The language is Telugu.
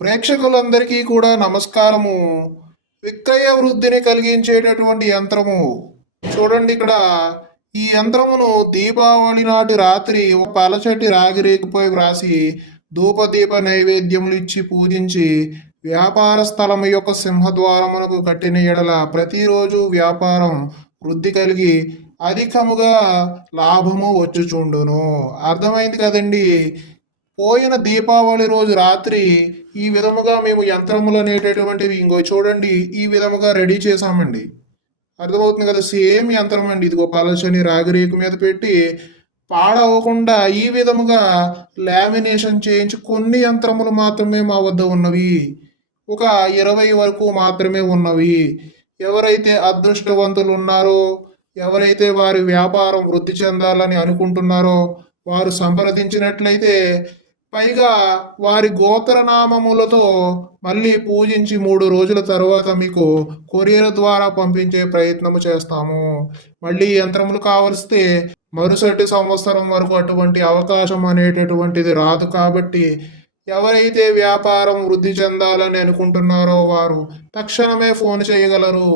ప్రేక్షకులందరికీ కూడా నమస్కారము. విక్రయ వృద్ధిని కలిగించేటటువంటి యంత్రము. చూడండి ఇక్కడ ఈ యంత్రమును దీపావళి నాటి రాత్రి ఒక పలచటి రాగి రేకుపై వ్రాసి ధూపదీప నైవేద్యములు ఇచ్చి పూజించి వ్యాపార స్థలము యొక్క సింహద్వారమునకు కట్టిన ఎడల ప్రతిరోజు వ్యాపారం వృద్ధి కలిగి అధికముగా లాభము వచ్చుచుండును. అర్థమైంది కదండి. పోయిన దీపావళి రోజు రాత్రి ఈ విధముగా మేము యంత్రములు అనేటటువంటివి ఇంకో చూడండి ఈ విధముగా రెడీ చేసామండి. అర్థమవుతుంది కదా. సేమ్ యంత్రం అండి. ఇదిగో పలచని రాగిరేకు మీద పెట్టి పాడవకుండా ఈ విధముగా లామినేషన్ చేయించి కొన్ని యంత్రములు మాత్రమే మా వద్ద ఉన్నవి. ఒక 20 వరకు మాత్రమే ఉన్నవి. ఎవరైతే అదృష్టవంతులు ఉన్నారో, ఎవరైతే వారి వ్యాపారం వృద్ధి చెందాలని అనుకుంటున్నారో వారు సంప్రదించినట్లయితే పైగా వారి గోత్రనామములతో మళ్ళీ పూజించి 3 రోజుల తర్వాత మీకు కొరియర్ ద్వారా పంపించే ప్రయత్నము చేస్తాము. మళ్ళీ యంత్రములు కావలిస్తే మరుసటి సంవత్సరం వరకు అటువంటి అవకాశం అనేటటువంటిది రాదు. కాబట్టి ఎవరైతే వ్యాపారం వృద్ధి చెందాలని అనుకుంటున్నారో వారు తక్షణమే ఫోన్ చేయగలరు.